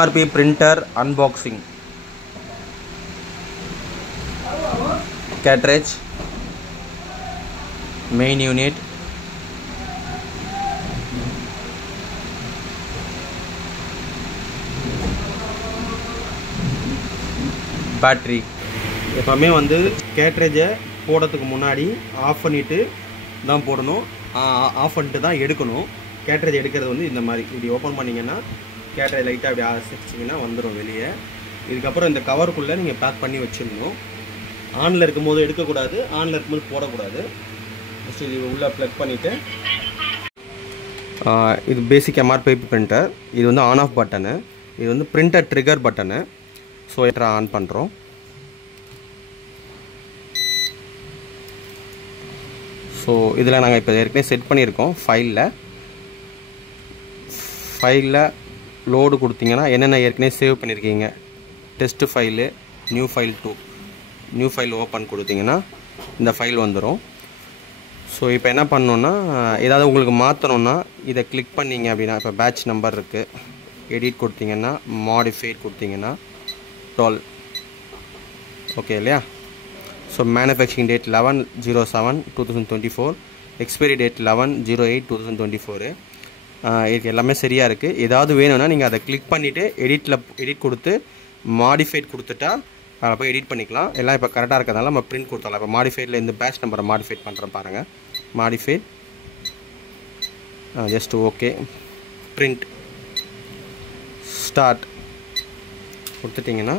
MRP printer unboxing. Cartridge, main unit, battery. எப்பவுமே வந்து கேட்ரேஜை போடுறதுக்கு முன்னாடி ஆஃப் பண்ணிட்டு தான் போடணும், ஆஃப் பண்ணிட்டு தான் எடுக்கணும். கேட்ரேஜ் எடுக்கிறது வந்து இந்த மாதிரி இப்படி ஓப்பன் பண்ணிங்கன்னா கேட்ரேஜ் லைட்டாக அப்படி அசைச்சிங்கன்னா வந்துடும் வெளியே. இதுக்கப்புறம் இந்த கவருக்குள்ளே நீங்கள் பேக் பண்ணி வச்சிடணும். ஆனில் இருக்கும்போது எடுக்கக்கூடாது, ஆனில் இருக்கும்போது போடக்கூடாது. ஃபஸ்ட்டு இது உள்ளே ப்ளக் பண்ணிவிட்டு, இது பேசிக் MRP பிரிண்டர். இது வந்து ஆன் ஆஃப் பட்டனு, இது வந்து printer trigger button. So on பண்ணுறோம். ஸோ இதில் நாங்கள் இப்போ ஏற்கனவே செட் பண்ணியிருக்கோம். ஃபைலில் லோடு கொடுத்தீங்கன்னா என்னென்ன ஏற்கனவே சேவ் பண்ணியிருக்கீங்க, test file, new file 2, new file open கொடுத்தீங்கன்னா இந்த ஃபைல் வந்துடும். ஸோ இப்போ என்ன பண்ணோன்னா, ஏதாவது உங்களுக்கு மாற்றணுன்னா இதை கிளிக் பண்ணிங்க அப்படின்னா, இப்போ பேட்ச் நம்பர் இருக்குது, எடிட் கொடுத்தீங்கன்னா, மாடிஃபைட் கொடுத்தீங்கன்னா 12, ஓகே இல்லையா? So manufacturing date 11/07/2024, expiry date 11/08/2024. இதுக்கு எல்லாமே சரியாக இருக்குது. ஏதாவது வேணும்னா நீங்கள் அதை கிளிக் பண்ணிவிட்டு எடிட் கொடுத்து மாடிஃபைட் கொடுத்துட்டா அதில் போய் எடிட் பண்ணிக்கலாம். எல்லாம் இப்போ கரெக்டாக இருக்கிறதால நம்ம பிரிண்ட் கொடுத்தலாம். இப்போ மாடிஃபைடில் இந்த பேட்ச் நம்பரை மாடிஃபைட் பண்ணுறேன் பாருங்கள். Modified just okay, print start கொடுத்துட்டிங்கன்னா